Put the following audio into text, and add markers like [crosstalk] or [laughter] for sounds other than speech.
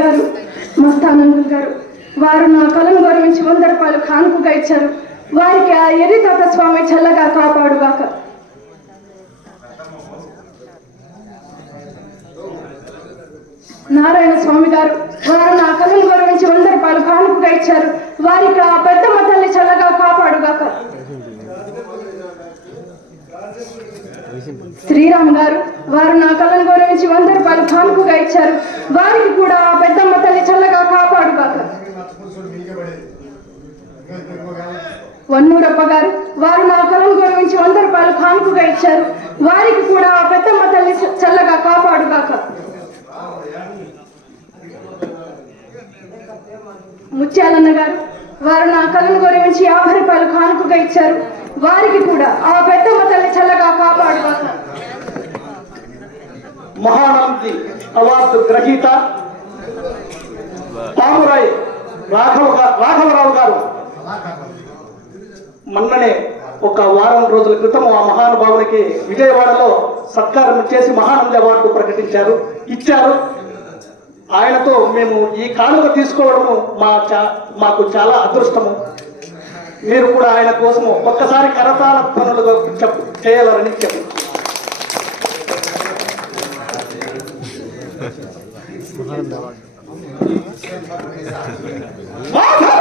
గారు వారు నా కళను గౌరవించి వంద రూపాయలు కానుకగా ఇచ్చారు. వారికి ఆ ఎరితాత స్వామి చల్లగా కాపాడుగాక. నారాయణ స్వామి గారు వారు నా కళను గౌరవించి వంద రూపాయలు కానుకగా ఇచ్చారు. వారికి ఆ పెద్ద మతల్ని చల్లగా కాపాడుగాక. శ్రీరామ్ గారు వారు నా కళ్ళను గౌరవించి వంద రూపాయలు కానుకగా ఇచ్చారు. వారికి కూడా ఆ పెద్దమ్మ తల్లి చల్లగా కాపాడుగాక. వన్నూరప్ప గారు వారు నా కళ్ళను గౌరవించి వంద రూపాయలు కానుకగా ఇచ్చారు. వారికి కూడా ఆ పెద్దమ్మ తల్లి చల్లగా కాపాడుగాక. ముత్యాలన్న గారు వారు నా కళను గురించి యాభై రూపాయలు కానుకగా ఇచ్చారు. వారికి కూడా ఆ పెద్దమ్మ తల్లి చల్లగా కాపాడు మహానంది అవార్డు గ్రహీత పామురాయ్ రాఘవ రాఘవరావు గారు. మొన్ననే ఒక వారం రోజుల క్రితం ఆ మహానుభావునికి విజయవాడలో సత్కారం చేసి మహానంది అవార్డు ప్రకటించారు. ఇచ్చారు. ఆయనతో మేము ఈ కానుక తీసుకోవడము మా చా మాకు చాలా అదృష్టము మీరు కూడా ఆయన కోసము ఒక్కసారి కరతాల పనులుగా చెప్పు [laughs] మాధవ! చెప్పు